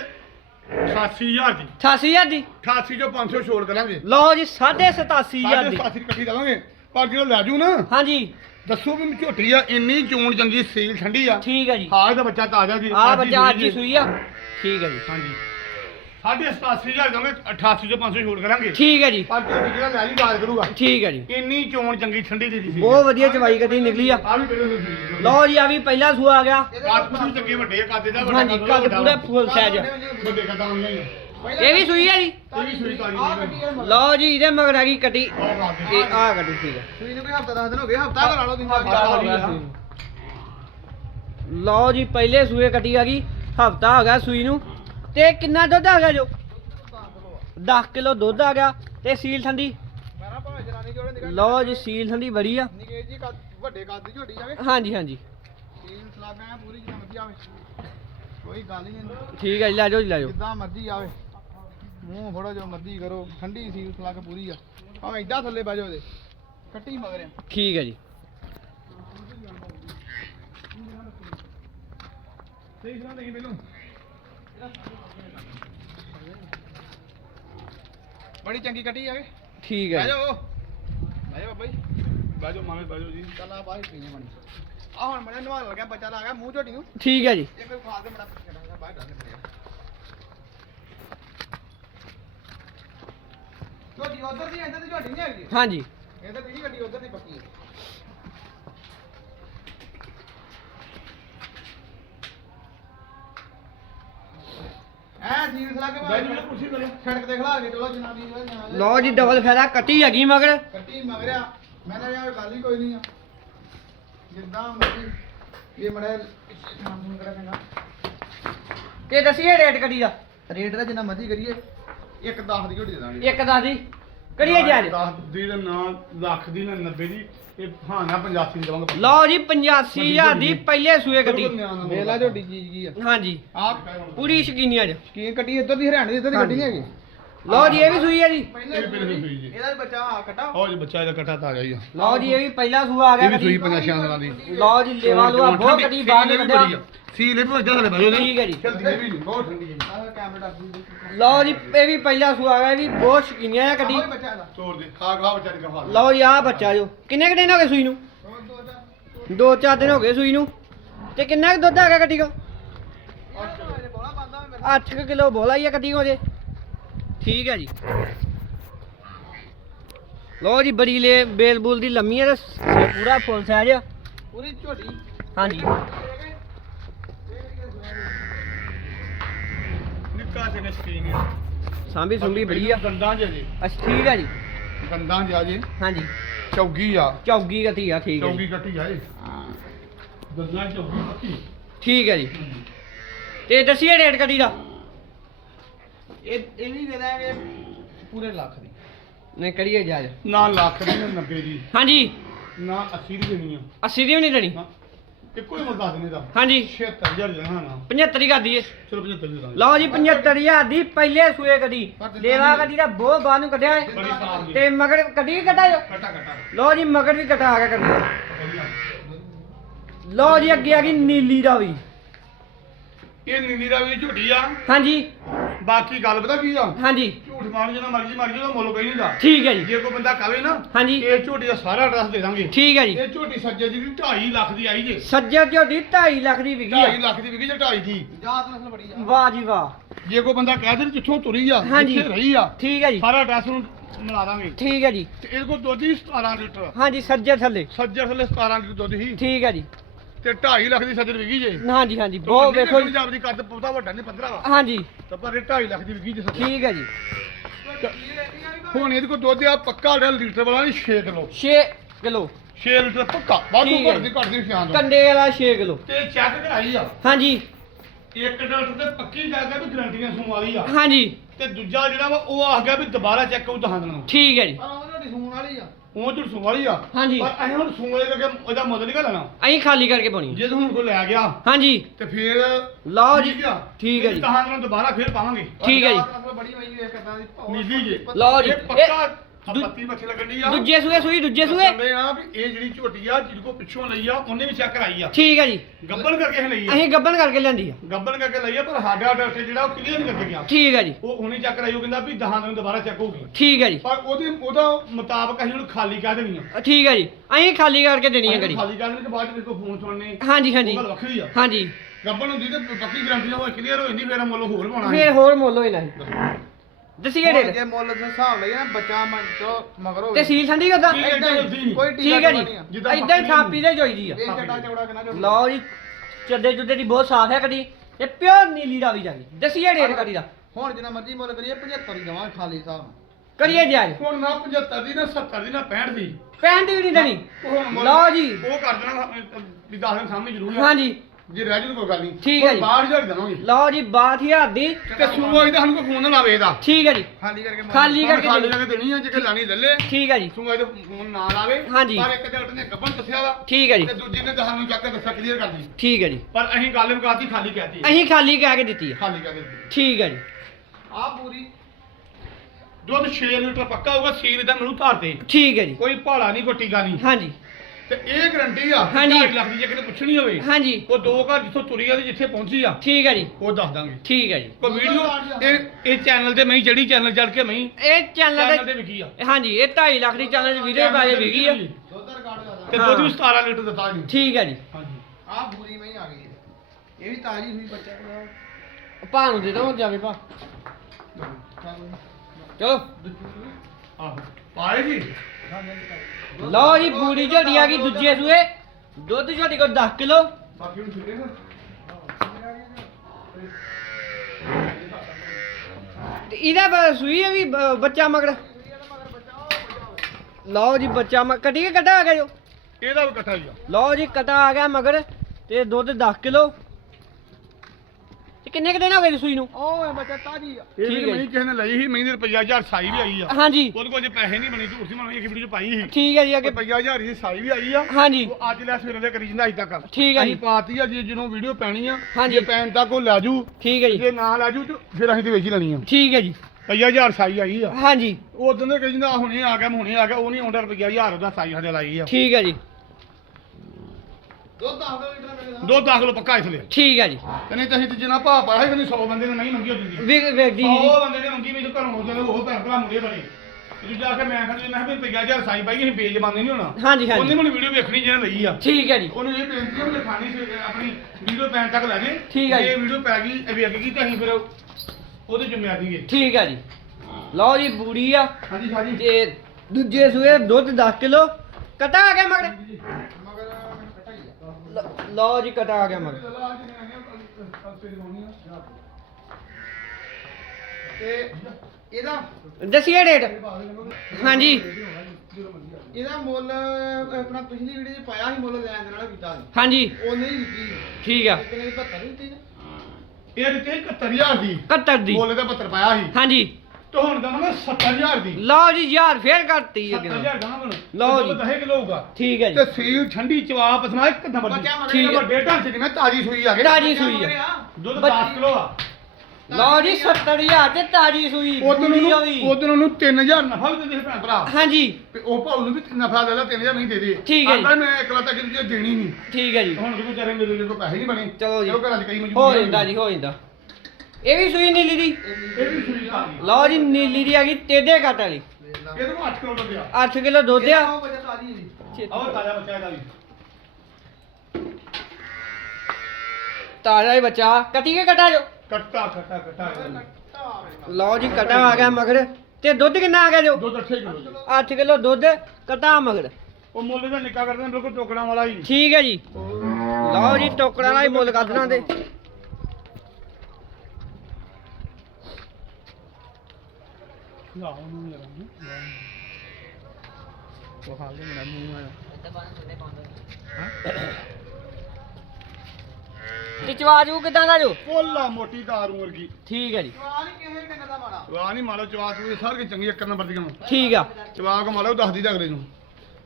B: 88000 ਦੀ।
A: 88000 ਦੀ?
B: 88 ਚੋਂ 500 ਛੋੜ ਕਰਾਂਗੇ।
A: ਲਓ ਜੀ 87500
B: ਸਾਡੇ
A: ਦੀ।
B: 87 ਇਕੱਠੀ ਦੇਵਾਂਗੇ। ਪਰ ਜਿਹੜਾ ਲੈ ਜੂ ਨਾ
A: ਹਾਂਜੀ।
B: ਦੱਸੋ ਵੀ ਝੋਟੀ ਆ ਇੰਨੀ ਚੋਣ ਚੰਗੀ ਸੀਲ ਠੰਡੀ ਆ।
A: ਠੀਕ ਹੈ ਜੀ।
B: ਹਾਂ ਇਹਦਾ ਬੱਚਾ ਤਾਜ਼ਾ ਜੀ
A: ਆ ਬੱਚਾ ਅੱਜ ਹੀ
B: ਜੀ।
A: ਸੂਈ ਆ। ਠੀਕ ਹੈ ਜੀ।
B: ਹਾਂਜੀ। ਸਾਢੇ 87000 ਦਾਂਗੇ 88 ਚੋਂ 500 ਛੋੜ ਕਰਾਂਗੇ।
A: ਠੀਕ ਹੈ ਜੀ।
B: ਪਰ ਝੋਟੀ ਜਿਹੜਾ ਲੈ ਜੀ ਬਾਤ ਕਰੂਗਾ।
A: ਠੀਕ ਹੈ ਜੀ।
B: ਇੰਨੀ ਚੋਣ ਚੰਗੀ ਠੰਡੀ ਦੀ ਸੀ
A: ਬਹੁਤ ਵਧੀਆ ਚਵਾਈ ਕੱਟੀ ਨਿਕਲੀ ਆ।
B: ਆ ਵੀ ਪਹਿਲਾਂ ਸੀ
A: ਲਓ ਜੀ ਆ ਵੀ ਪਹਿਲਾ ਸੂਆ ਆ ਗਿਆ।
B: ਕੱਦ ਕੁਝ ਚੰਗੇ ਵੱਡੇ ਆ, ਕੱਦ ਇਹਦਾ ਵੱਡਾ
A: ਹਾਂਜੀ
B: ਕੱਦ
A: ਕੱਦ ਪੂਰਾ ਫੁੱਲ ਸਾਈਜ਼
B: ਵੱਡੇ ਕੱਦਾਂ ਨਹੀਂ
A: ਇਹ ਵੀ ਸੂਈ ਆ ਜੀ?
B: ਇਹ ਵੀ ਸੂਈ ਤਾਜੀ
C: ਆ ਆ
A: ਲਓ ਜੀ ਇਹਦੇ ਮਗਰ ਆ ਗਈ ਕੱਟੀ ਤੇ ਆ ਕੱਟੀ ਠੀਕ ਹੈ
C: ਸੂਈ ਨੂੰ ਕੋਈ ਹਫਤਾ 10 ਦਿਨ ਹੋ ਗਏ ਹਫਤਾ ਕਰਾ ਲਓ ਤੁਸੀਂ।
A: ਲਓ ਜੀ ਪਹਿਲੇ ਸੂਏ ਕੱਟੀ ਆ ਗਈ ਹਫਤਾ ਹੋ ਗਿਆ ਸੂਈ ਨੂੰ। ਤੇ ਕਿੰਨਾ ਦੁੱਧ ਆ ਗਿਆ ਜੋ? 10 ਕਿਲੋ ਦੁੱਧ ਆ ਗਿਆ ਤੇ ਸੀਲ ਠੰਡੀ। ਲਓ ਜੀ ਸੀਲ ਠੰਡੀ ਬੜੀ ਆ।
C: ਜੀ ਕੱਦ- ਵੱਡੇ ਕੱਦ ਦੀ ਝੋਟੀ ਜਾਵੇ।
A: ਹਾਂਜੀ ਹਾਂਜੀ।
C: ਸੀਲ ਸਲਾਗਾਂ ਪੂਰੀ ਜਿੰਨਾ ਮਰਜ਼ੀ ਆਵੇ। ਕੋਈ ਗੱਲ ਨਹੀਂ
A: ਠੀਕ ਹੈ ਜੀ ਲੈ ਜਾਓ ਜੀ ਲੈ ਜਾਓ।
C: ਜਿੱਦਾਂ ਮਰਜ਼ੀ ਆਵੇ। ਮੂੰਹ ਫੜੋ ਜੋ ਮਰਜ਼ੀ ਕਰੋ ਠੰਡੀ ਸੀਲ ਸਲਾਗ ਪੂਰੀ ਆ। ਭਾਵੇਂ ਏਦਾਂ ਥੱਲੇ ਬਹਿ ਜਾਓ ਉਹਦੇ ਕੱਟੀ ਮਗਰਿਆ
A: ਠੀਕ ਹੈ ਜੀ।
B: ਸਹੀ ਸੁਣਾ ਨਹੀਂ ਮੈਨੂੰ
C: ਬੜੀ ਚੰਗੀ ਕੱਟੀ ਜਾਵੇ
A: ਠੀਕ
C: ਬਹਿ
A: ਹੈ ਜੀ।
C: ਜਾਓ। ਬਹਿ ਜਾਓ ਬਾਬਾ ਜੀ।
B: ਬਾਜੋ ਮਾਮੇ ਬਾਜੋ ਜੀ।
C: ਚੱਲ ਆ ਬਾਹਰ ਪੀਣੇ ਬਣੀ ਆ ਹੁਣ ਮਨੇ ਨਵਾਲ ਲੱਗਿਆ ਬੱਚਾ ਲਾ ਗਿਆ ਮੂੰਹ ਝੋਟੀ ਨੂੰ।
A: ਠੀਕ ਹੈ ਜੀ।
C: ਇਹ ਕੋਈ ਖਾ ਕੇ ਬੜਾ ਪਿੱਛੇ ਬਾਹਰ ਡਾਲੇ ਝੋਟੀ ਉਧਰ ਦੀ ਇੱਧਰ ਦੀ ਝੋਟੀ ਨਹੀਂ ਹੈਗੀ।
A: ਹਾਂਜੀ।
C: ਇੱਧਰ ਦੀ ਗੱਡੀ ਉਧਰ ਦੀ ਪੱਕੀ ਹੈ ਐ ਸੀਲ ਸਲਾ ਕੇ
B: ਬਹਿ ਜਾਓ ਕੁਰਸੀ ਤੇ
C: ਸੜਕ ਤੇ ਖਲਾ ਕੇ ਚਲੋ ਜਨਾਨੀ ਹੋਏ ਨਾਲ
A: ਲਓ ਜੀ ਡਬਲ ਫਾਇਦਾ ਕੱਟੀ ਹੈਗੀ ਮਗਰ।
C: ਕੱਟੀ ਮਗਰਿਆ। ਮੈਂ ਤਾਂ ਯਾਰ ਗੱਲ ਹੀ ਕੋਈ ਨਹੀਂ ਆ। ਜਿੱਦਾਂ ਮਰਜ਼ੀ ਇਹ ਮੜਾ ਖਾਣ ਫੋਨ ਕਰਾ
A: ਤੇ ਦੱਸੀਏ ਰੇਟ ਕੱਟੀ ਦਾ
C: ਰੇਟ ਦਾ ਜਿੰਨਾ ਮਰਜ਼ੀ ਕਰੀਏ। ਇੱਕ 10 ਦੀ ਝੋਟੀ ਦੇ ਦਾਂਗੇ
A: ਇੱਕ ਦੱਸ ਦੀ? ਕਰੀਏ ਜੀ ਅੱਜ
B: 10 ਦੀ ਦਾ ਨਾਂ ਲੱਖ ਦੀ ਨਾ 90 ਦੀ। ਇਹ ਹਾਂ ਨਾ 85 ਦੀ ਦਵਾਂਗਾ
A: ਲਓ ਜੀ 85000 ਦੀ ਪਹਿਲੇ ਸੂਏ ਕੱਟੀ
C: ਵੇਲਾ ਝੋਟੀ ਚੀਜ਼ ਕੀ ਆ।
A: ਹਾਂਜੀ।
C: ਆਪ
A: ਪੂਰੀ ਸ਼ਕੀਨੀਆਂ ਚ
C: ਕੀ ਕੱਟੀ ਇੱਧਰ ਦੀ ਹਰਿਆਣੇ ਦੀ ਇੱਧਰ ਦੀ ਕੱਟੀ ਨਹੀਂ ਹੈਗੀ?
A: ਲਓ ਜੀ ਇਹ ਵੀ ਸੂਈ ਹੈ ਜੀ।
C: ਪਹਿਲੇ
B: ਇਹ ਵੀ ਪਹਿਲੇ ਸੂਈ ਜੀ।
C: ਇਹਦਾ ਵੀ ਬੱਚਾ ਆ ਕੱਟਾ
B: ਉਹ ਜੀ ਬੱਚਾ ਇਹਦਾ ਇਕੱਠਾ ਤਾਂ ਆ। ਗਿਆ ਜੀ
A: ਲਓ ਜੀ ਇਹ ਵੀ ਪਹਿਲਾ ਸੂਆ ਆ ਗਿਆ
B: ਇਹ ਵੀ ਸੂਈ ਪੰਜਾਂ ਛਿਆਂ ਦਿਨਾਂ ਦੀ।
A: ਲਓ ਜੀ ਲੇਵਾ ਲੂਆ ਬਹੁਤ ਕੱਟੀ ਬਾਹਰ ਨੂੰ ਕੱਢਿਆ।
B: ਸੀਲੇ ਵੀ ਵੱਜਾ ਥਲੇ ਬਾਜੋ
A: ਠੀਕ ਹੈ ਜੀ।
B: ਚਲਦੀ ਇਹ ਵੀ ਨਹੀਂ ਬਹੁਤ ਠੰਡੀ ਹੈ
C: ਆਹ ਕੈਮਰਾ ਡੱਬ
A: ਲਓ ਜੀ ਇਹ ਵੀ ਪਹਿਲਾ ਸੂਆ ਆ ਗਿਆ ਇਹ ਵੀ ਬਹੁਤ ਸ਼ਕੀਨੀਆਂ ਆ ਕੱਟੀ
C: ਕੋਈ ਬੱਚਾ ਦਾ
B: ਤੋੜ ਦੇ ਖਾ ਖਾ ਵਿਚਾਰੀ ਕਾ ਖਾ
A: ਲਓ ਜੀ ਆ ਬੱਚਾ ਜੋ। ਕਿੰਨੇ ਕੁ ਦਿਨ ਹੋ ਗਏ ਸੂਈ ਨੂੰ?
C: ਦੋ ਦੋ ਚਾਰ
A: ਦੋ ਚਾਰ ਦਿਨ ਹੋ ਗਏ ਸੂਈ ਨੂੰ। ਤੇ ਕਿੰਨਾ ਕੁ ਦੁੱਧ ਆ ਗਿਆ ਕੱਟੀ ਕੋ
C: ਮੇਰੇ
A: 8 ਕਿਲੋ ਬੋਲਾ ਹੀ ਆ ਕੱਟੀ ਕੋ ਜੇ। ਠੀਕ ਹੈ ਜੀ। ਲਓ ਜੀ ਬੜੀ ਲੈ ਬੇਲ ਬੂਲ ਦੀ ਲੰਮੀ ਹੈ ਪੂਰਾ ਫੁੱਲ ਸਾਈਜ਼ ਆ।
C: ਪੂਰੀ ਝੋਟੀ।
A: ਹਾਂਜੀ।
B: ਨਿੱਕਾ ਜਿਹਾ ਸਕੀਨ ਹੈ
A: ਸਾਂਭੀ ਸੁੰਭੀ ਬੜੀ ਆ।
B: ਗੰਦਾਂ ਜੇ ਜੀ।
A: ਅੱਛਾ ਠੀਕ ਹੈ ਜੀ।
B: ਗੰਦਾਂ ਜਿਹਾ ਜੀ।
A: ਹਾਂਜੀ।
B: ਚੌਗੀ ਆ।
A: ਚੌਗੀ ਕੱਟੀ ਆ ਠੀਕ ਹੈ
B: ਚੌਗੀ। ਕੱਟੀ ਆ ਇਹ। ਗੰਦਾਂ ਚੌਗੀ ਕੱਟੀ
A: ਠੀਕ ਹੈ ਜੀ। ਤੇ ਦੱਸੀਏ ਰੇਟ ਕੱਟੀ ਦਾ?
C: ਇਹ ਇਹ ਵੀ ਦੇ ਦਾਂਗੇ ਪੂਰੇ ਲੱਖ ਦੀ।
A: ਨਹੀਂ ਕਰੀਏ ਜਾ
B: ਨਾ ਲੱਖ ਦੀ ਨਾ 90 ਦੀ।
A: ਹਾਂਜੀ।
B: ਨਾ 80 ਦੀ ਦੇਣੀ ਆ।
A: 80 ਦੀ ਵੀ ਨਹੀਂ ਦੇਣੀ?
B: ਨਾ ਇੱਕੋ ਹੀ ਮੁੱਲ ਦੱਸ ਦਿੰਦੇ ਦਾ
A: ਹਾਂਜੀ।
B: 76000 ਦੇਣਾ ਨਾ।
A: 75 ਹੀ ਕਰ ਦਈਏ।
B: ਚਲੋ 75 ਦੇ ਦਾਂਗੇ
A: ਲਓ ਜੀ 75000 ਦੀ ਪਹਿਲੇ ਸੂਏ ਕਦੀ ਲੇਵਾ ਕਦੀ ਦਾ ਬਹੁਤ ਬਾਹਰ ਨੂੰ ਕੱਢਿਆ ਹੈ।
B: ਬੜੀ ਸਾਫ਼ ਜੀ
A: ਤੇ ਮਗਰ ਕਦੀ ਕਟਾ ਜੋ
B: ਕਟਾ ਕਟਾ।
A: ਲਓ ਜੀ ਮਗਰ ਵੀ ਕਟਾ ਆ ਗਿਆ ਕਦੀ
B: ਵਧੀਆ।
A: ਲਓ ਜੀ ਅੱਗੇ ਆ ਗਈ ਨੀਲੀ ਦਾ ਵੀ
B: ਇਹ ਨੀਲੀ ਦਾ ਵੀ ਝੋਟੀ ਆ।
A: ਹਾਂਜੀ।
B: ਬਾਕੀ ਗੱਲ ਪਤਾ ਕੀ ਆ?
A: ਹਾਂਜੀ।
B: ਝੂਠ ਮਾਰ ਜਿੰਨਾ ਮਰਜ਼ੀ ਮਾਰ ਜਿਹਦਾ ਮੁੱਲ ਕੋਈ ਨਹੀਂਦਾ
A: ਠੀਕ ਹੈ ਜੀ।
B: ਜੇ ਕੋਈ ਬੰਦਾ ਕਵੇ ਨਾ
A: ਹਾਂਜੀ।
B: ਇਹ ਝੋਟੀ ਦਾ ਸਾਰਾ ਐਡਰੈਸ ਦੇ ਦਾਂਗੇ।
A: ਠੀਕ ਹੈ ਜੀ।
B: ਇਹ ਝੋਟੀ ਸੱਜੇ ਦੀ 2.5 ਲੱਖ ਦੀ ਆਈ ਜੇ।
A: ਸੱਜਰ ਝੋਟੀ 2.5 ਲੱਖ ਦੀ ਵਿਕੀ
B: 2.5
A: ਆ
B: ਲੱਖ ਦੀ ਵਿਕੀ ਜੇ 2.5 ਦੀ?
C: ਜਾਤ ਨਸਲ ਬੜੀ ਆ।
A: ਵਾਹ ਜੀ ਵਾਹ।
B: ਜੇ ਕੋਈ ਬੰਦਾ ਕਹਿ ਦੇ ਜਿੱਥੋਂ ਤੁਰੀ ਆ। ਜਿੱਥੇ ਰਹੀ ਆ
A: ਠੀਕ ਹੈ ਜੀ।
B: ਸਾਰਾ ਐਡਰੈਸ ਨੂੰ ਮਿਲਾ ਦਾਂਗੇ।
A: ਠੀਕ ਹੈ ਜੀ।
B: ਤੇ ਇਹਦੇ ਕੋਲ ਦੁੱਧ ਹੀ 17 ਲੀਟਰ।
A: ਹਾਂਜੀ ਸੱਜਰ ਥੱਲੇ।
B: ਸੱਜਰ ਥੱਲੇ 17 ਲੀਟਰ ਦੁੱਧ ਹੀ।
A: ਠੀਕ ਹੈ ਜੀ।
B: ਤੇ 2.5 ਲੱਖ ਦੀ ਸੱਜਰ ਵਿਕੀ ਜੇ।
A: ਹਾਂਜੀ ਹਾਂਜੀ ਬਹੁਤ ਵੇਖੋ ਜੀ।
B: ਪੰਜਾਬ ਦੀ ਕੱਦ ਬਹੁਤਾ ਵੱਡਾ ਨਹੀਂ 15 ਵਾ
A: ਹਾਂਜੀ।
B: ਤਾਂ ਪਰ ਇਹ 2.5 ਲੱਖ ਦੀ ਵਿਕੀ ਜੇ ਸੱਜਰ
A: ਠੀਕ ਹੈ ਜੀ।
B: ਹੁਣ ਇਹਦੇ ਕੋਲ ਦੁੱਧ ਆ ਪੱਕਾ ਜਿਹੜਾ ਲੀਟਰ ਵਾਲਾ ਨਹੀਂ 6 ਕਿਲੋ।
A: 6 ਕਿਲੋ।
B: 6 ਲੀਟਰ ਪੱਕਾ ਵਾਧੂ
A: ਠੀਕ ਹੈ।
B: ਘਟਦੀ ਘਟਦੀ ਸਿਆਣ
A: ਕੰਡੇ ਵਾਲਾ 6 ਕਿਲੋ।
B: ਤੇ ਚੈੱਕ ਕਰਾਈ ਆ।
A: ਹਾਂਜੀ।
B: ਇੱਕ ਡਾਕਟਰ ਤੇ ਪੱਕੀ ਗੱਲ ਕਰ ਵੀ ਗਰੰਟੀਆਂ ਸੂਣ ਵਾਲੀ ਆ।
A: ਹਾਂਜੀ।
B: ਤੇ ਦੂਜਾ ਜਿਹੜਾ ਵਾ ਉਹ ਆ ਗਿਆ ਵੀ ਦੁਬਾਰਾ ਚੈੱਕ ਕਰੂ ਦਹਾਂ ਨੂੰ
A: ਠੀਕ ਹੈ ਜੀ।
C: ਸੂਣ ਵਾਲੀ ਆ।
B: ਉਹ ਝੁੱਟ ਸੂਣ ਵਾਲੀ ਆ।
A: ਹਾਂਜੀ।
B: ਪਰ ਅਸੀਂ ਹੁਣ ਸੂਣ ਵਾਲੇ ਕਰਕੇ ਉਹਦਾ ਮੁੱਲ ਨਹੀਂ ਲੈਣਾ
A: ਅਸੀਂ ਖਾਲੀ ਕਰਕੇ ਪਾਉਣੀ ਆ।
B: ਜੇ ਤੂੰ ਹੁਣ ਕੋਈ ਲੈ ਗਿਆ
A: ਹਾਂਜੀ।
B: ਤੇ ਫੇਰ
A: ਲਓ ਜੀ।
B: ਠੀਕ ਆ।
A: ਠੀਕ ਹੈ ਜੀ।
B: ਨੂੰ ਦੁਬਾਰਾ ਫੇਰ ਪਾਵਾਂਗੇ।
A: ਠੀਕ ਹੈ ਜੀ।
C: ਬੜੀ ਹੋਈ ਵੇਖ ਕਿਦਾਂ ਦੀ ਭੌਂ।
B: ਨੀਲੀ ਜੇ।
A: ਲਓ ਜੀ।
B: ਇਹ ਪੱਕਾ
A: ਦੂ-
B: ਪੱਤੀ ਮੱਥੇ ਲੱਗਣੀ ਆ।
A: ਦੂਜੇ ਸੂਏ ਸੂਈ ਦੂਜੇ ਸੂਏ
B: ਕਹਿੰਦੇ ਆ ਵੀ ਇਹ ਜਿਹੜੀ ਝੋਟੀ ਆ ਜਿਹਦੇ ਕੋ ਪਿੱਛੋਂ ਲਈ ਆ ਉਹਨੇ ਵੀ ਚੈੱਕ ਕਰਾਈ ਆ।
A: ਠੀਕ ਹੈ ਜੀ।
B: ਗੱਬਣ ਕਰਕੇ ਅਸੀਂ ਲਈ ਆ।
A: ਅਸੀਂ ਗੱਬਨ ਕਰਕੇ ਲਿਆਂਦੀ ਆ।
B: ਗੱਬਣ ਕਰਕੇ ਲਈ ਆ ਪਰ ਸਾਡਾ ਡਾਕਟਰ ਜਿਹੜਾ ਉਹ ਕਲੀਅਰ ਨਹੀਂ ਕਰਕੇ ਗਿਆ।
A: ਠੀਕ ਹੈ ਜੀ।
B: ਉਹ ਹੁਣੇ ਚੈੱਕ ਕਰਾਈ ਉਹ ਕਹਿੰਦਾ ਵੀ ਦਹਾਂ ਦਿਨ ਦੁਬਾਰਾ ਚੈੱਕ ਹੋਊਗੀ।
A: ਠੀਕ ਹੈ ਜੀ।
B: ਪਰ ਉਹਦੇ ਉਹਦਾ ਮੁਤਾਬਕ ਅਸੀਂ ਉਹਨੂੰ ਖਾਲੀ ਕਹਿ ਦੇਣੀ ਆ।
A: ਠੀਕ ਹੈ ਜੀ। ਅਸੀਂ ਖਾਲੀ ਕਰਕੇ ਦੇਣੀ ਆ ਗੜੀ
B: ਖਾਲੀ ਕਹਿ ਦੇਣੀ ਬਾਅਦ ਵਿੱਚ ਕੋਈ ਫੋਨ ਸੁਣਨੇ।
A: ਹਾਂਜੀ ਹਾਂਜੀ।
B: ਉਹ ਗੱਲ ਵੱਖਰੀ ਆ।
A: ਹਾਂਜੀ।
B: ਗੱਬਣ ਹੁੰਦੀ ਤੇ ਪੱਕੀ ਗਰੰਟੀ ਨਾਲ ਕਲੀਅਰ ਹੋ ਜਾਂਦੀ ਫੇਰ ਮੁੱਲ ਹੋਰ ਪਾਉਣਾ
A: ਫੇਰ ਹੋਰ ਮੁੱਲ ਹੋਈ ਨਹੀਂ
C: ਹੁਣ ਜੇ ਮੁੱਲ ਦੇ ਹਿਸਾਬ ਲਈਏ ਨਾ ਬੱਚਾ ਮੰਨ ਚੋ ਮਗਰ ਹੋਵੇ
A: ਤੇ ਸੀਲ ਠੰਡੀ ਕਰਦਾ
B: ਠੀਕ ਹੈ,
C: ਏਦਾਂ ਹੀ,
B: ਜਲਦੀ ਨਹੀਂ।
C: ਕੋਈ
A: ਠੀਕ ਹੈ ਜੀ।
C: ਨਹੀਂ।
B: ਜਿੱਦਾਂ
A: ਇਦਾਂ ਹੀ ਥਾਪੀ ਦੇ ਜੋਈਦੀ ਆ।
C: ਇਹ ਚੱਡਾ ਚੌੜਾ ਕਿੰਨਾ ਝੋਟੀ
A: ਲਓ ਜੀ ਚੱਦੇ ਚੁੱਦੇ ਦੀ ਬਹੁਤ ਸਾਫ਼ ਹੈ ਕਦੀ। ਇਹ ਪਿਓਰ ਨੀਲੀ ਰਾਵੀ ਜਾਂਦੀ ਦਸੀਏ ਰੇਟ ਕਰੀ ਦਾ।
C: ਹੁਣ ਜਿੰਨਾ ਮਰਜ਼ੀ ਮੁੱਲ ਕਰੀਏ 75 ਹੀ ਦਵਾਂ ਖਾਲੀ ਹਿਸਾਬ ਨਾਲ।
A: ਕਰੀਏ ਜਾਇ
B: ਹੁਣ ਨਾ 75 ਦੀ ਨਾ 70 ਦੀ ਨਾ 65 ਦੀ।
A: ਪੈਣ ਦੀ ਵੀ ਨਹੀਂ ਦੇਣੀ।
B: ਉਹ ਹੁਣ ਮੁੱਲ-
A: ਲਓ ਜੀ।
B: ਉਹ ਕਰ ਦੇਣਾ ਅਹ, ਵੀ 10 ਦਿਨ ਸਾਹਮਣੇ ਜ਼ਰੂਰ ਆ।
A: ਹਾਂਜੀ।
B: ਜੇ ਰਹਿ ਜੂ ਤਾਂ ਕੋਈ ਗੱਲ ਨਹੀਂ।
A: ਠੀਕ ਹੈ ਜੀ।
B: 62000 ਦੇਵਾਂਗੇ।
A: ਲਓ ਜੀ 62000 ਦੀ
B: ਤੇ ਸੂਆ ਇਹਦਾ ਸਾਨੂੰ ਕੋਈ ਫੋਨ ਨਾ ਲਾਵੇ ਇਹਦਾ।
A: ਠੀਕ ਹੈ ਜੀ।
C: ਖਾਲੀ ਕਰਕੇ
A: ਖਾਲੀ ਕਰਕੇ
B: ਖਾਲੀ
A: ਦੇਣੀ।
B: ਕਰਕੇ ਦੇਣੀ ਆ ਜੇ ਕਿ ਲਾਣੀ ਲੈ ਲੈ
A: ਠੀਕ ਹੈ ਜੀ।
B: ਸੂਆ ਇਹਦਾ ਫੋਨ ਨਾ ਲਾਵੇ।
A: ਹਾਂਜੀ।
B: ਪਰ ਇੱਕ ਦੇ ਨੇ ਗੱਬਨ ਦੱਸਿਆ ਵਾ।
A: ਠੀਕ ਹੈ ਜੀ।
B: ਤੇ ਦੂਜੇ ਨੇ ਤੁਹਾਨੂੰ ਚੱਕ ਕੇ ਦੱਸਿਆ ਕਲੀਅਰ ਕਰ ਦੀ
A: ਠੀਕ ਹੈ ਜੀ।
B: ਪਰ ਅਸੀਂ ਗੱਲ ਮੁਕਾਤੀ ਖਾਲੀ ਕਹਿਤੀ
A: ਅਸੀਂ ਖਾਲੀ ਕਹਿ ਕੇ ਦਿੱਤੀ ਹੈ
B: ਖਾਲੀ ਕਹਿ ਦਿੱਤੀ।
A: ਠੀਕ ਹੈ ਜੀ।
C: ਆ ਪੂਰੀ
B: ਦੁੱਧ 6 ਲੀਟਰ ਪੱਕਾ ਹੋਊਗਾ ਸੀਲ ਦਾ ਮੈਨੂੰ ਧਾਰ ਤੇ।
A: ਠੀਕ ਹੈ ਜੀ।
B: ਕੋਈ ਭਾੜਾ ਨਹੀਂ ਕੋਈ ਟੀਕਾ ਨਹੀਂ।
A: ਹਾਂਜੀ।
B: ਤੇ ਇਹ ਗਰੰਟੀ ਆ
A: ਹਾਂਜੀ।
B: 2 ਲੱਖ ਦੀ ਜੇ ਕਿਤੇ ਪੁੱਛਣੀ ਹੋਵੇ
A: ਹਾਂਜੀ।
B: ਉਹ ਦੋ ਘਰ ਜਿੱਥੋਂ ਤੁਰੀ ਆ ਤੇ ਜਿੱਥੇ ਪਹੁੰਚੀ ਆ
A: ਠੀਕ ਹੈ ਜੀ।
B: ਉਹ ਦੱਸ ਦਾਂਗੇ।
A: ਠੀਕ ਹੈ ਜੀ।
B: ਕੋਈ ਵੀਡੀਓ ਇਹ ਇਹ ਚੈਨਲ ਤੇ ਮੈਂ ਜਿਹੜੀ ਚੈਨਲ ਚੜ ਕੇ ਮੈਂ
A: ਇਹ ਚੈਨਲ
B: ਚੈਨਲ ਤੇ
A: ਦੇ
B: ਵਿਕੀ ਆ।
A: ਹਾਂਜੀ ਇਹ 2.5 ਲੱਖ ਦੀ ਚੈਨਲ ਵੀਡੀਓ ਪਾਏ ਵਿਕੀ ਆ।
C: ਦੁੱਧ ਦਾ ਰਿਕਾਰਡ ਜ਼ਿਆਦਾ
B: ਤੇ ਦੁੱਧ ਵੀ 17 ਲੀਟਰ ਦਿੱਤਾ ਜੀ।
A: ਠੀਕ ਹੈ ਜੀ।
B: ਹਾਂਜੀ।
C: ਆ ਪੂਰੀ ਮਹੀਂ ਆ ਗਈ। ਹੈ। ਇਹ ਵੀ ਤਾਜ਼ੀ ਹੋਈ ਬੱਚਾ ਦਾ
A: ਭਾ ਨੂੰ ਦੇ ਦੋ ਜਾਵੇ ਭਾ ਚਲੋ।
B: ਆਹੋ ਪਾਏ ਜੀ?
A: ਲਓ ਜੀ ਬੂੜੀ ਝੋਟੀ ਆ ਗਈ ਦੂਜੇ ਸੂਏ। ਦੁੱਧ ਝੋਟੀ ਕੋ 10 ਕਿਲੋ। ਤੇ ਇਹਦਾ ਬ- ਸੂਈ ਹੈ ਵੀ ਬ- ਬੱਚਾ ਮਗਰ? ਲਓ ਜੀ ਬੱਚਾ ਮ ਕੱਟੀ ਕੇ ਕੱਟਾ ਆ ਗਿਆ ਜੋ?
B: ਇਹਦਾ ਵੀ ਇਕੱਠਾ ਹੀ ਆ।
A: ਲਓ ਜੀ ਕਟਾ ਆ ਗਿਆ ਮਗਰ। ਤੇ ਦੁੱਧ 10 ਕਿਲੋ। ਕਿੰਨੇ ਕੁ ਦਿਨ ਹੋ ਗਏ ਜੀ ਸੂਈ ਨੂੰ
C: ਓਏ ਬੱਚਾ ਤਾਜ਼ੀ ਆ।
B: ਇਹ
A: ਠੀਕ
B: ਵੀ
A: ਹੈ
B: ਮੈਂ ਕਿਸੇ ਨੇ ਲਈ ਸੀ ਮਹੀਨੇ ਰੁਪਈਆ ਹਜ਼ਾਰ ਸਾਈ ਵੀ ਆਈ ਆ।
A: ਹਾਂਜੀ।
B: ਉਹਦੇ ਕੋਲ ਜੇ ਪੈਸੇ ਨਹੀਂ ਬਣੇ ਝੂਠ ਸੀ ਮੈਂ ਇੱਕ ਵੀਡੀਓ ਪਾਈ ਸੀ।
A: ਠੀਕ ਹੈ ਜੀ ਅੱਗੇ
B: ਰੁਪਈਆ ਹਜ਼ਾਰ ਦੀ ਸਾਈ ਵੀ ਆਈ ਆ।
A: ਹਾਂਜੀ।
B: ਉਹ ਅੱਜ ਲੈ ਸਵੇਰੇ ਦੇ ਕਰੀ ਜਾਂਦਾ ਅੱਜ ਤੱਕ।
A: ਠੀਕ ਹੈ ਜੀ।
B: ਅਸੀਂ ਪਾਤੀ ਆ ਜੇ ਜਦੋਂ ਵੀਡੀਓ ਪੈਣੀ ਆ
A: ਹਾਂਜੀ।
B: ਜੇ ਪੈਣ ਤੱਕ ਉਹ ਲੈ ਜੂ।
A: ਠੀਕ ਹੈ ਜੀ।
B: ਜੇ ਨਾ ਲੈ ਜੂ ਤੇ ਫਿਰ ਅਸੀਂ ਤੇ ਵੇਚ ਹੀ ਲੈਣੀ ਆ।
A: ਠੀਕ ਹੈ ਜੀ।
B: ਰੁਪਈਆ ਹਜ਼ਾਰ ਸਾਈ ਆਈ ਆ।
A: ਹਾਂਜੀ।
B: ਉਹ ਉਦੋਂ ਦੇ ਕਹੀ ਜਾਂਦਾ ਹੁਣੇ ਆ ਗਿਆ ਮੈਂ ਹੁਣੇ ਆ ਗਿਆ ਉਹ ਨਹੀਂ ਆਉਂਦਾ ਰੁਪਈਆ ਹਜ਼ਾਰ ਉਹਦਾ ਸਾਈ ਸਾਡੇ ਲਾਈ ਆ।
A: ਠੀਕ ਹੈ ਜੀ।
C: ਦੁੱਧ ਆ ਦੋ ਲੀਟਰ ਮੇਰੇ
B: ਪੱਕਾ ਇਸ ਲਈ
A: ਠੀਕ ਹੈ ਜੀ।
B: ਤੇ ਨਹੀਂ ਤਾਂ ਅਸੀਂ ਜਿੰਨਾ ਭਾਅ ਪਾਇਆ ਸੀ 100 ਬੰਦੇ ਨੇ ਨਹੀਂ ਮੰਗੀ ਹੁੰਦੀ
A: ਵੇਖ ਵੇਖਦੀ
B: 100 ਬੰਦੇ ਨੇ ਮੰਗੀ ਮੈਨੂੰ ਘਰੋਂ ਜਦੋਂ ਉਹ ਭੈਣ ਭਰਾ ਮੁੰਡੇ ਬੜੇ ਤੇ ਜਾ ਕੇ ਮੈਂ ਕਹਿੰਦਾ ਮੈਂ ਵੀ ਰੁਪਈਆ ਹਜ਼ਾਰ ਸਾਈ ਪਾਈ ਅਸੀਂ ਬੇਜ ਬੰਦੇ ਨਹੀਂ ਹੋਣਾ।
A: ਹਾਂਜੀ
B: ਉਹਨੇ
A: ਹਾਂਜੀ
B: ਮੈਨੂੰ ਵੀਡੀਓ ਵੇਖਣੀ ਜਿਹਨੇ ਲਈ ਆ।
A: ਠੀਕ ਹੈ ਜੀ।
B: ਉਹਨੂੰ ਇਹ ਬੇਨਤੀ ਹੈ ਕਿ ਖਾਣੀ ਸੀ ਆਪਣੀ ਵੀਡੀਓ ਪੈਣ ਤੱਕ ਲੈ ਜੇ।
A: ਠੀਕ ਹੈ ਜੀ।
B: ਜੇ ਵੀਡੀਓ ਪੈ ਗਈ ਇਹ ਵੀ ਅੱਗੇ ਕੀ ਤਾਂ ਅਸੀਂ ਫਿਰ ਉਹਦੇ ਜ਼ਿੰਮੇਵਾਰ ਦੀਏ
A: ਠੀਕ ਹੈ ਜੀ। ਲਓ ਜੀ ਬੂੜੀ ਆ।
B: ਹਾਂਜੀ ਹਾਂਜੀ।
A: ਤੇ ਦੂਜੇ ਸੂਏ ਦੁੱਧ 10 ਕਿਲੋ। ਕਟਾ ਆ ਗਿਆ ਮਗਰ
C: ਹੀ
A: ਲਓ ਜੀ ਕਟਾ ਆ ਗਿਆ ਮਗਰ
C: ਤੇ ਇਹਦਾ
A: ਦੱਸੀਏ ਰੇਟ ਹਾਂਜੀ।
C: ਇਹਦਾ ਮੁੱਲ ਆਪਣਾ ਪਿਛਲੀ ਵੀਡੀਓ 'ਚ ਪਾਇਆ ਸੀ ਮੁੱਲ ਲੈਣ ਦੇ ਨਾਲ ਕੀਤਾ ਸੀ।
A: ਹਾਂਜੀ।
C: ਉਹ ਨਹੀਂ ਦਿੱਤੀ।
A: ਠੀਕ ਆ।
C: ਕਿੰਨੇ ਦੀ 72 ਦਿੱਤੀ ਨੇ।
B: ਇਹ ਦਿੱਤੇ 71000 ਦੀ।
A: 71 ਦੀ।
B: ਬੋਲੇ ਦਾ 72 ਪਾਇਆ ਸੀ।
A: ਹਾਂਜੀ।
B: ਤੇ ਹੁਣ ਦਵਾਂਗੇ 70000 ਦੀ।
A: ਲਓ ਜੀ ਯਾਰ ਫੇਰ ਕਰਤੀ ਅੱਗੇ ਨਾਲ।
B: 70000 ਦਾ ਨਾ
A: ਲਓ ਜੀ।
B: 10 ਕਿਲੋ ਹੋਊਗਾ
A: ਠੀਕ ਹੈ
B: ਤੇ
A: ਜੀ
B: ਸੀਲ ਠੰਡੀ ਚਵਾਪ ਸਮਾ ਇੱਕ ਨੰਬਰ ਦੀ।
C: ਬੱਚਾ ਮਗਰ
A: ਠੀਕ ਹੈ।
B: ਵੱਡੇ ਢਾਂਚੇ ਦੀ ਮੈਂ ਤਾਜੀ ਸੂਈ ਆ ਗਈ
A: ਤਾਜ਼ੀ ਸੂਈ ਆ।
B: ਦੁੱਧ
A: ਬੱਚ-
B: 10 ਕਿਲੋ ਆ।
A: ਲਓ ਜੀ 70000 ਤੇ ਤਾਜੀ ਸੂਈ।
B: ਉਦੋਂ ਨੂੰ
A: ਹੋਈ।
B: ਉਦੋਂ ਨੂੰ 3000 ਨਫਾ ਵੀ ਦਿੰਦੇ ਸੀ ਭੈਣ ਭਰਾ।
A: ਹਾਂਜੀ।
B: ਤੇ ਉਹ ਭਾਉ ਨੂੰ ਵੀ ਨਫਾ ਦੇ ਲਾ 3000 ਨਹੀਂ ਦੇ ਦੇ
A: ਠੀਕ ਹੈ ਜੀ।
B: ਆਂਦਾ ਮੈਂ ਇਕਲਾ ਤੱਕ ਦੇਣੀ ਨਹੀਂ।
A: ਠੀਕ ਹੈ ਜੀ।
B: ਹੁਣ ਕਿਉਂ ਵਿਚਾਰੇ ਮੇਰੇ ਕੋਲ ਪੈਸੇ ਨਹੀਂ ਬਣੇ
A: ਚਲੋ ਜੀ।
B: ਚਲੋ ਘਰਾਂ 'ਚ ਕਈ
A: ਹੋ
B: ਮਜਬੂਰੀਆਂ
A: ਜਾਂਦਾ ਜੀ ਹੋ ਜਾਂਦਾ। ਇਹ ਵੀ ਸੂਈ ਨੀਲੀ ਦੀ।
B: ਇਹ ਵੀ ਸੂਈ ਆ ਗਈ
A: ਲਓ ਜੀ ਨੀਲੀ ਦੀ ਆ ਗਈ ਤੇਦੇ ਕੱਟ ਵਾਲੀ।
B: ਇਹਦੇ ਕੋਲ 8 ਕਿਲੋ ਦਾ ਪਿਆ
A: 8 ਕਿਲੋ ਦੁੱਧ ਆ।
C: ਉਹ ਬੱਚਾ ਤਾਜ਼ੀ ਜੀ।
B: ਆਹ ਤਾਜ਼ਾ ਬੱਚਾ ਇਹਦਾ ਵੀ।
A: ਤਾਜ਼ਾ ਹੀ ਬੱਚਾ। ਕੱਟੀ ਕੇ ਕਟਾ ਜੋ।
B: ਕੱਟਾ ਕੱਟਾ ਕੱਟਾ
A: ਲਓ ਜੀ ਕਟਾ ਆ ਗਿਆ ਮਗਰ। ਤੇ ਦੁੱਧ ਕਿੰਨਾ ਆ ਗਿਆ ਜੋ?
B: ਦੁੱਧ 8 ਕਿਲੋ ਜੀ।
A: 8 ਕਿਲੋ ਦੁੱਧ ਕਟਾ ਮਗਰ।
B: ਉਹ ਮੁੱਲ ਦਾ ਨਿੱਕਾ ਕਰਦੇ ਨੇ ਬਿਲਕੁਲ ਟੋਕਣਾ ਵਾਲਾ ਹੀ।
A: ਠੀਕ ਹੈ ਜੀ। ਲਓ ਜੀ ਟੋਕਰਾਂ ਨਾਲ ਹੀ ਮੁੱਲ ਕਰ ਦੇਣਾ ਤੇ
B: ਨਾ ਉਹਨੂੰ ਲਗਾਉਂ ਉਹ ਹਾਲ ਦੇ ਮੇਰਾ ਮੂੰਹ ਆਇਆ
A: ਤੇ ਚਵਾਜੂ ਕਿਦਾਂ ਦਾ ਜੋ?
B: ਪੋਲਾ ਮੋਟੀ ਦਾਰੂ ਵਰਗੀ।
A: ਠੀਕ ਹੈ ਜੀ।
C: ਆ ਨਹੀਂ ਕਿਸੇ ਡੰਗ ਦਾ ਮਾੜਾ?
B: ਵਾਹ ਨਹੀਂ ਮਾਰੋ ਚਵਾ ਚੂ ਸਾਰੇ ਚੰਗੀ ਇੱਕ ਨੰਬਰ ਦੀਆਂ
A: ਠੀਕ ਆ।
B: ਚਵਾ ਕੇ ਮਾਰੋ ਦੱਸਦੀ ਤਾਂ ਅਗਲੇ ਨੂੰ।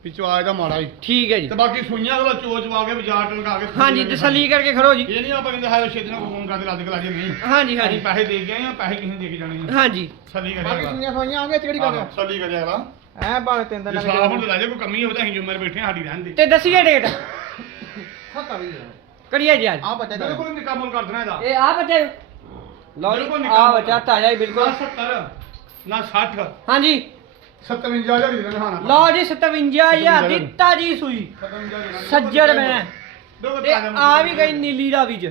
B: ਵੀ ਚਵਾ ਇਹਦਾ ਮਾੜਾ ਹੀ
A: ਠੀਕ ਹੈ ਜੀ।
B: ਤੇ ਬਾਕੀ ਸੂਈਆਂ ਅਗਲਾ ਚੋ ਚਵਾ ਕੇ ਬਾਜ਼ਾਰ ਟਲਕਾ ਕੇ
A: ਹਾਂਜੀ ਤਸੱਲੀ ਕਰਕੇ ਖੜੋ ਜੀ।
B: ਇਹ ਨਹੀਂ ਆਪਾਂ ਕਹਿੰਦੇ ਹਾਏ ਛੇਤੀ ਨਾਲ ਫੋਨ ਕਰਦੇ ਲੱਦ ਕੇ ਲਾ ਜੇ ਨਹੀਂ।
A: ਹਾਂਜੀ ਹਾਂਜੀ।
B: ਪੈਸੇ ਦੇ ਗਏ ਆ ਪੈਸੇ ਕਿਸੇ ਨੇ ਦੇ ਕੇ ਜਾਣੇ ਆ?
A: ਹਾਂਜੀ।
B: ਤਸੱਲੀ
C: ਬਾਕੀ
B: ਕਰਿਆ
C: ਸੁਣੀਆਂ ਸੋਈਆਂ ਆਗੇ ਕਿਹੜੀ ਗੱਲ
B: ਅਗਲਾ ਤਸੱਲੀ ਕਰਿਆ ਅਗਲਾ
C: ਐ ਭਾਵੇਂ ਤਿੰਨ ਦਿਨ
B: ਜੇ ਸਾਫ਼ ਹੁਣ ਲੈ ਜੇ ਕੋਈ ਕਮੀ ਹੋਵੇ ਤਾਂ ਅਸੀਂ ਜੁਮੇਰ ਬੈਠੇ ਆ ਸਾਡੀ ਰਹਿਣ ਦੇ।
A: ਤੇ ਦੱਸੀਏ ਡੇਟ।
C: ਹੱਤਾ ਵੀ
A: ਕਰੀਏ ਜੀ ਅੱਜ।
C: ਆ ਬੱਚਾ ਦਾ
B: ਬਿਲਕੁਲ ਨਿੱਕਾ ਮੁੱਲ ਕਰ ਦੇਣਾ ਇਹਦਾ।
A: ਇਹ ਆ ਬੱਚੇ ਲਓ ਜੀ ਆ ਬੱਚਾ ਤਾਜ਼ਾ ਹੀ
B: ਨਾ
A: ਬਿਲਕੁਲ
B: 70 ਨਾ 60
A: ਹਾਂਜੀ।
B: 57000 ਦੀ
A: ਲਓ ਜੀ 57000 ਦੀ ਤਾਜੀ ਸੂਈ। ਸੱਜੜ ਮੈਂ। ਤੇ ਆ ਵੀ ਗਈ ਨੀਲੀ ਦਾ ਵਿੱਚ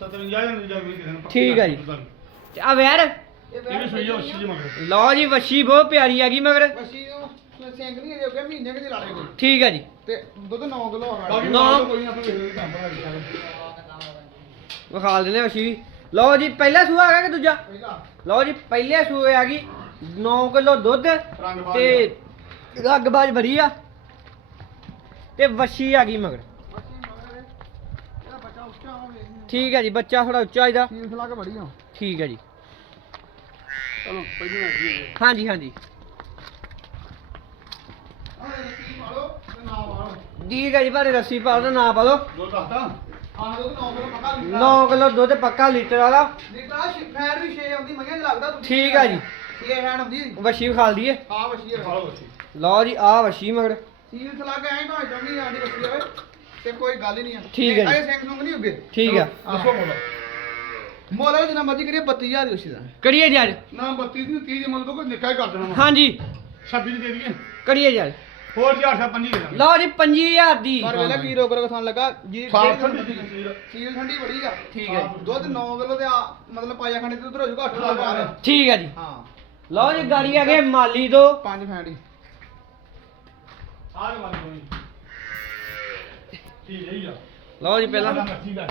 B: 57000 ਦੀ ਜਾ ਵੀ
A: ਠੀਕ ਹੈ ਜੀ। ਤੇ ਆ ਵੈਰ?
B: ਇਹ ਵੀ ਜੀ ਮਗਰ।
A: ਲਓ ਜੀ ਵੱਛੀ ਬਹੁਤ ਪਿਆਰੀ ਹੈਗੀ ਮਗਰ।
C: ਬੱਚੀ ਨੂੰ ਸਿੰਘ ਨਹੀਂ ਹੋ ਗਿਆ ਮਹੀਨੇ ਕਿ ਲਾ ਕੋਈ
A: ਠੀਕ ਹੈ ਜੀ।
C: ਤੇ ਦੁੱਧ 9 ਕਿਲੋ ਆ।
A: ਨਾ।
B: ਕੋਈ ਨਾ ਵੇਖ
A: ਦਿੰਦੇ ਵੱਛੀ ਵੀ। ਲਓ ਜੀ ਪਹਿਲਾ ਸੂਆ ਹੈਗਾ ਕਿ ਦੂਜਾ? ਲਓ ਜੀ ਪਹਿਲੇ ਸੂਏ ਆ ਗਈ। 9 ਕਿਲੋ ਦੁੱਧ ਤੇ ਰੱਗਬਾਜ ਭਰੀ ਆ। ਤੇ ਵੱਛੀ ਆ ਗਈ ਮਗਰ। ਠੀਕ ਹੈ ਜੀ ਬੱਚਾ ਥੋੜਾ ਉੱਚਾ ਇਹਦਾ।
C: ਕੇ ਬੜੀ ਆ।
A: ਠੀਕ ਹੈ ਜੀ।
B: ਚਲੋ ਪਹਿਲੀ ਨਾ ਜੀ
A: ਹਾਂਜੀ ਹਾਂਜੀ। ਠੀਕ ਹੈ ਜੀ ਭਾਰੇ ਰੱਸੀ ਪਾ ਦੋ ਨਾ ਪਾ
B: ਦੋ ਦੱਸਦਾ।
C: ਆਹ ਦੋ 9 ਕਿਲੋ ਪੱਕਾ ਲੀਟਰ
A: 9 ਕਿਲੋ ਦੁੱਧ ਪੱਕਾ ਲੀਟਰ ਵਾਲਾ।
C: ਲੀਟਰ ਫੈਟ ਵੀ 6 ਆਉਂਦੀ ਮੰਗਿਆ ਲੱਗਦਾ ਤੁਸੀਂ
A: ਠੀਕ ਆ ਜੀ।
C: 6 ਫੈਟ ਆਉਂਦੀ
A: ਵਸ਼ੀ ਖਾ ਲਈਏ
C: ਆ ਵਸ਼ੀ ਹੈ।
B: ਖਾਓ ਬੱਚੀ
A: ਲਓ ਜੀ ਆ ਵਸ਼ੀ ਮਗਰ।
C: ਸੀਲ ਕੇ ਐਂ ਭਾਵੇਂ ਜੰਮੀ ਆਂਦੀ ਵਸ਼ੀ ਹੋਵੇ ਤੇ ਕੋਈ ਗੱਲ ਹੀ ਨਹੀਂ ਆ।
A: ਠੀਕ ਹੈ ਜੀ।
C: ਇਹ ਸਿੰਘ ਸੁੰਗ ਨਹੀਂ ਉੱਗੇ
A: ਠੀਕ ਆ।
B: ਦੱਸੋ ਬੋਲੋ
C: ਮੋਲਾ ਜਿੰਨਾ ਮਰਜ਼ੀ ਕਰੀਏ 32000 ਦੀ ਵਸ਼ੀ ਦਾ।
A: ਕਰੀਏ ਜੀ ਅੱਜ
B: ਨਾ 32 ਦੀ 30 ਦੀ ਮਤਲਬ ਕੋਈ ਨਿੱਕਾ ਹੀ ਕਰ ਦੇਣਾ। ਵਾ।
A: ਹਾਂਜੀ।
B: 26 ਦੀ ਦੇ ਦਈਏ।
A: ਕਰੀਏ ਜੀ ਅੱਜ
B: ਹੋਰ 405 ਦੇ ਦਾਂਗੇ।
A: ਲਓ ਜੀ 25000 ਦੀ।
C: ਪਰ ਵੇਲੇ ਕੀ ਰੋਕ ਰੋਕ ਥਾਂ ਲੱਗਾ। ਜੀ
B: ਸਾਲ
C: ਜਿਹੜੀ
B: ਠੰਡੀ। ਦੀ ਸੀਲ।
C: ਸੀਲ ਠੰਡੀ ਬੜੀ ਆ।
A: ਠੀਕ ਹੈ ਜੀ।
C: ਦੁੱਧ 9 ਕਿਲੋ ਤੇ ਆ ਮਤਲਬ ਪਾਇਆ ਖੰਡੇ ਤੇ ਉਧਰ ਹੋ ਜਾਊਗਾ 8 ਕਿਲੋ ਬਾਹਰ
A: ਠੀਕ ਹੈ ਜੀ।
C: ਹਾਂ।
A: ਲਓ ਜੀ ਗਾੜੀ ਆ ਗਏ ਮਾਲੀ ਦੋ।
C: 5 ਫੈਟ ਹੀ।
B: ਆਹ ਵਾਲੀ ਹੋਈ ਠੀਕ ਹੈ ਜੀ ਆ।
A: ਲਓ ਜੀ ਪਹਿਲਾਂ।
B: ਮੱਛੀ ਦਾ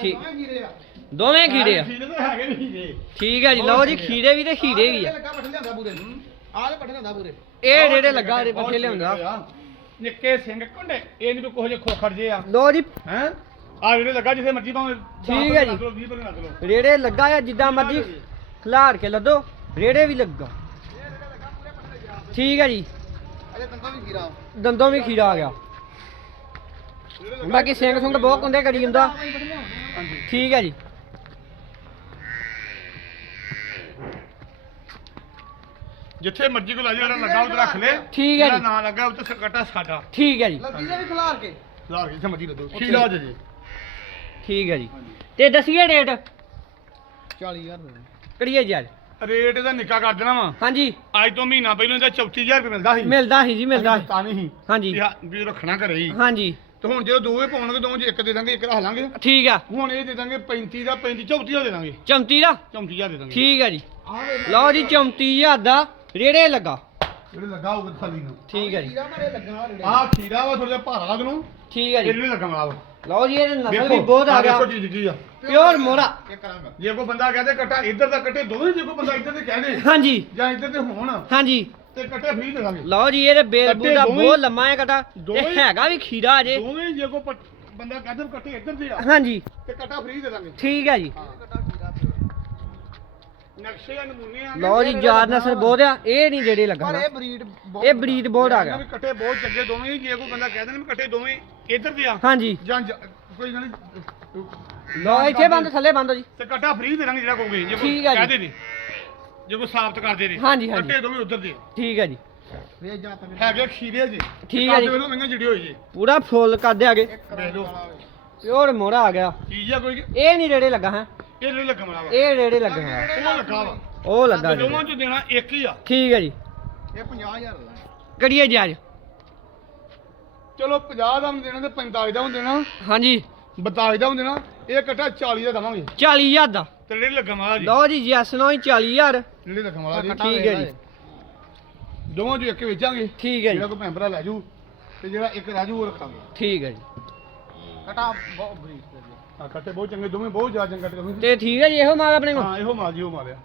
A: ਠੀਕ।
C: ਦੋਵੇਂ ਕੀੜੇ ਆ।
A: ਦੋਵੇਂ ਖੀੜੇ ਆ।
B: ਖੀਰੇ ਤਾਂ ਹੈਗੇ ਨਹੀਂ ਜੀ
A: ਠੀਕ ਹੈ ਜੀ ਲਓ ਜੀ ਖੀੜੇ ਵੀ ਤੇ ਖੀੜੇ ਵੀ ਆ।
C: ਲੱਗਾ ਪੱਠੇ ਲਿਆਂਦਾ ਪੂਰੇ। ਆਹ ਦੇ ਪੱਠੇ ਲਿਆਂਦਾ ਪੂਰੇ।
A: ਇਹ ਜਿਹੜੇ ਲੱਗਾ ਇਹਦੇ ਪੱਠੇ ਲਿਆਉਂਦਾ।
B: ਨਿੱਕੇ ਸਿੰਘ ਕੁੰਡੇ ਇਹ ਨਹੀਂ ਕੋਈ ਕੋਹ ਜੇ ਖੋਖਰ ਜੇ ਆ।
A: ਲਓ ਜੀ।
B: ਹੈ? ਆ ਜਿਹੜੇ ਲੱਗਾ ਜਿੱਥੇ ਮਰਜ਼ੀ ਭਾਵੇਂ
A: ਠੀਕ ਹੈ ਜੀ।
B: 20 ਰੁਪਏ ਲੱਗ ਲਓ।
A: ਰੇੜੇ ਲੱਗਾ ਆ ਜਿੱਦਾਂ ਮਰਜ਼ੀ ਖਿਲਾਰ ਕੇ ਲੱਦੋ। ਰੇੜੇ ਵੀ ਲੱਗਾ। ਠੀਕ ਹੈ ਜੀ।
C: ਅਜੇ ਵੀ
A: ਦੰਦੋਂ ਵੀ ਖੀਰਾ ਆ ਗਿਆ। ਬਾਕੀ ਸਿੰਘ ਸੁੰਗ ਬਹੁਤ ਕੁੰਦੇ ਕਰੀ ਜਾਂਦਾ।
B: ਹਾਂਜੀ
A: ਠੀਕ ਹੈ ਜੀ।
B: ਜਿੱਥੇ ਮਰਜ਼ੀ ਕੋ ਲਾ ਜਿਹੜਾ ਲੱਗਾ ਉਹ ਰੱਖ ਲੈ।
A: ਠੀਕ ਹੈ
B: ਜਿਹੜਾ
A: ਜੀ।
B: ਨਾਂ ਲੱਗਾ ਉੱਤੇ ਸਕਟਾ ਸਾਡਾ।
A: ਠੀਕ ਹੈ ਜੀ।
C: ਲੱਗੀ ਦੇ ਵੀ ਖਿਲਾਰ ਕੇ।
B: ਲਾ ਕੇ ਜਿੱਥੇ ਮਰਜ਼ੀ ਲੱਦੋ। ਕੀ ਲਾਜ ਜੀ।
A: ਠੀਕ ਹੈ ਜੀ। ਤੇ ਦਸੀਏ ਰੇਟ
C: 40000 ਦੇ
A: ਕਰੀਏ ਜੀ ਅੱਜ।
B: ਰੇਟ ਇਹਦਾ ਨਿੱਕਾ ਕਰ ਦੇਣਾ ਵਾ।
A: ਹਾਂਜੀ।
B: ਅੱਜ ਤੋਂ ਮਹੀਨਾ ਪਹਿਲਾਂ ਇਹਦਾ 34000 ਰੁਪਏ ਮਿਲਦਾ ਸੀ।
A: ਮਿਲਦਾ ਸੀ ਜੀ ਮਿਲਦਾ ਸੀ
B: ਤਾਂ ਨਹੀਂ। ਸੀ।
A: ਹਾਂਜੀ।
B: ਹਾਂ, ਵੀ ਰੱਖਣਾ ਘਰੇ ਹੀ।
A: ਹਾਂਜੀ।
B: ਤੇ ਹੁਣ ਜਦੋਂ ਦੋਵੇਂ ਪਾਉਣਗੇ ਦੋਵੇਂ ਚ ਇੱਕ ਦੇ ਦਾਂਗੇ ਇੱਕ ਰੱਖ ਲਾਂਗੇ।
A: ਠੀਕ ਆ।
B: ਹੁਣ ਇਹ ਦੇ ਦਾਂਗੇ 35 ਦਾ 35 34 ਦੇ ਦਾਂਗੇ।
A: ਚੌਂਤੀ ਦਾ?
B: 34000 ਦੇ ਦਾਂਗੇ।
A: ਠੀਕ ਹੈ ਜੀ।
C: ਆਹ
A: ਲਓ। ਜੀ 34000 ਦਾ ਰੇੜੇ ਲੱਗਾ।
B: ਜਿਹੜੇ ਲੱਗਾ ਹੋਊਗਾ ਥੱਲੀ ਨੂੰ।
A: ਠੀਕ ਹੈ ਜੀ।
B: ਆਹ ਖੀਰਾ ਵਾ ਥੋੜਾ ਜਿਹਾ ਭਾਰਾ ਲੱਗ ਨੂੰ
A: ਠੀਕ ਹੈ ਜੀ।
B: ਇਹਨੂੰ ਲੱਗਣ ਵਾਲਾ ਵਾ।
A: ਲਓ ਜੀ ਇਹਦੇ ਨਸਲ ਵੀ ਬਹੁਤ ਆ ਗਿਆ।
B: ਦੇਖੋ ਚੀਜ਼ ਕੀ ਆ।
A: ਪਿਓਰ ਮੋਰਾ।
C: ਕੀ ਕਰਾਂਗਾ
B: ਜੇ ਕੋਈ ਬੰਦਾ ਕਹਦੇ ਕੱਟਾ ਇੱਧਰ ਦਾ ਕੱਟੇ ਦੋਵੇਂ ਜੇ ਕੋਈ ਬੰਦਾ ਇੱਧਰ ਦੇ ਕਹਦੇ
A: ਹਾਂਜੀ।
B: ਜਾਂ ਇੱਧਰ ਦੇ ਹੋਣ।
A: ਹਾਂਜੀ।
B: ਤੇ ਕੱਟੇ ਫ੍ਰੀ ਦੇ ਦਾਂਗੇ।
A: ਲਓ ਜੀ ਇਹਦੇ ਬੇਲ
B: ਕੱਟੇ
A: ਬੂਦਾ
B: ਦੋਵੇਂ-
A: ਬਹੁਤ ਲੰਮਾ ਹੈ ਕਟਾ। ਤੇ
B: ਦੋਵੇਂ-
A: ਹੈਗਾ ਵੀ ਖੀਰਾ ਅਜੇ।
B: ਦੋਵੇਂ ਜੇ ਕੋਈ ਬੰਦਾ ਕਹਦੇ ਕੱਟੇ ਇੱਧਰ ਦੇ ਆ।
A: ਹਾਂਜੀ।
B: ਤੇ ਕੱਟਾ ਫ੍ਰੀ ਦੇ ਦਾਂਗੇ।
A: ਠੀਕ ਹੈ ਜੀ।
B: ਨਕਸ਼ੇ ਆ ਨਮੂਨੇ ਆ
A: ਲਓ ਜੀ ਯਾਦ ਨਸਲ ਬਹੁਤ ਆ ਇਹ ਨਹੀਂ ਜਿਹੜੇ ਲੱਗਾ
C: ਪਰ। ਇਹ ਬਰੀਡ ਬਹੁਤ
A: ਇਹ ਬਰੀਡ ਬਹੁਤ ਆ ਗਿਆ।
B: ਵੀ ਕੱਟੇ ਬਹੁਤ ਚੰਗੇ ਦੋਵੇਂ ਹੀ। ਜੇ ਕੋਈ ਬੰਦਾ ਕਹਦੇ ਨੇ ਵੀ ਕੱਟੇ ਦੋਵੇਂ ਇੱਧਰ ਦੇ ਆ।
A: ਹਾਂਜੀ।
B: ਜਾਂ ਜਾਂ ਕੋਈ ਗੱਲ ਨਹੀਂ।
A: ਲਓ ਇੱਥੇ ਬੰਦ ਥੱਲੇ ਬੰਦ ਜੀ।
B: ਤੇ ਕੱਟਾ ਫ੍ਰੀ ਦੇ ਦਾਂਗੇ ਜਿਹੜਾ ਕਹੋਗੇ ਜੇ ਕੋਈ
A: ਠੀਕ ਆ ਜੀ।
B: ਕਹਦੇ ਨੇ ਜੇ ਕੋਈ ਸਾਬਤ ਕਰਦੇ ਨੇ
A: ਹਾਂਜੀ, ਹਾਂਜੀ।
B: ਕੱਟੇ ਦੋਵੇਂ ਉੱਧਰ ਦੇ
A: ਠੀਕ ਹੈ ਜੀ।
C: ਵੇਚ ਜਾ ਤੱਕ
B: ਹੈਗੇ ਖੀਰੇ ਜੀ।
A: ਠੀਕ ਆ ਜੀ।
B: ਵੇਲੋ ਮਹਿੰਗਾ ਜਿਹੜੀ ਹੋਈ ਜੀ।
A: ਪੂਰਾ ਫੁੱਲ ਕਰਦੇ ਆਗੇ
B: ਦੇਖ ਲਓ
A: ਪਿਓਰ ਮੋਰਾ ਆ ਗਿਆ।
B: ਚੀਜ਼ ਆ ਕੋਈ
A: ਇਹ ਨਹੀਂ ਰੇੜੇ ਲੱਗਾ ਹੈ।
B: ਇਹ ਲੈ ਲੱਗਣ ਵਾਲਾ ਵਾ
A: ਇਹ ਰੇੜੇ ਲੱਗਣਾ
B: ਉਹ ਲੱਗਾ ਵਾ?
A: ਉਹ ਲੱਗਾ ਜੀ
B: ਦੋਵਾਂ ਚ ਦੇਣਾ ਇੱਕ ਹੀ ਆ।
A: ਠੀਕ ਹੈ ਜੀ।
C: ਇਹ 50000 ਦਾ
A: ਕਰੀਏ ਜੀ ਅੱਜ
B: ਚਲੋ 50 ਦਾ ਵੀ ਦੇਣਾ ਤੇ 45 ਦਾ ਵੀ ਦੇਣਾ।
A: ਹਾਂਜੀ।
B: 42 ਦਾ ਵੀ ਦੇਣਾ। ਇਹ ਕੱਟਾ 40 ਦਾ ਦਵਾਂਗੇ।
A: 40000 ਦਾ।
B: ਤੇ ਜਿਹੜੇ ਲੱਗਣ ਵਾਲਾ ਜੀ।
A: ਲਓ ਜੀ ਜੈਸ ਨੋ 40000
B: ਜਿਹੜੇ ਲੱਗਣ ਵਾਲਾ ਜੀ।
A: ਠੀਕ ਹੈ ਜੀ।
B: ਦੋਵਾਂ ਚ ਇੱਕ ਵੇਚਾਂਗੇ।
A: ਠੀਕ ਹੈ
B: ਜਿਹੜਾ
A: ਜੀ
B: ਕੋਈ ਭੈਣ ਭਰਾ ਲੈ ਜੂ ਤੇ ਜਿਹੜਾ ਇੱਕ ਰਾਜੂ ਉਹ ਰੱਖਾਂਗੇ।
A: ਠੀਕ ਹੈ ਜੀ।
C: ਕਟਾ ਬਹੁਤ ਬਰੀਡ
B: ਆ ਕੱਟੇ ਬਹੁਤ ਚੰਗੇ ਦੋਵੇਂ ਬਹੁਤ ਜ਼ਿਆਦਾ ਚੰਗੇ ਕੱਟੇ
A: ਤੇ ਠੀਕ ਹੈ ਜੀ ਇਹੋ ਮਾਲ ਆਪਣੇ ਕੋਲ?
B: ਹਾਂ ਇਹੋ ਮਾਲ ਜੀ ਉਹ ਮਾਲਿਆ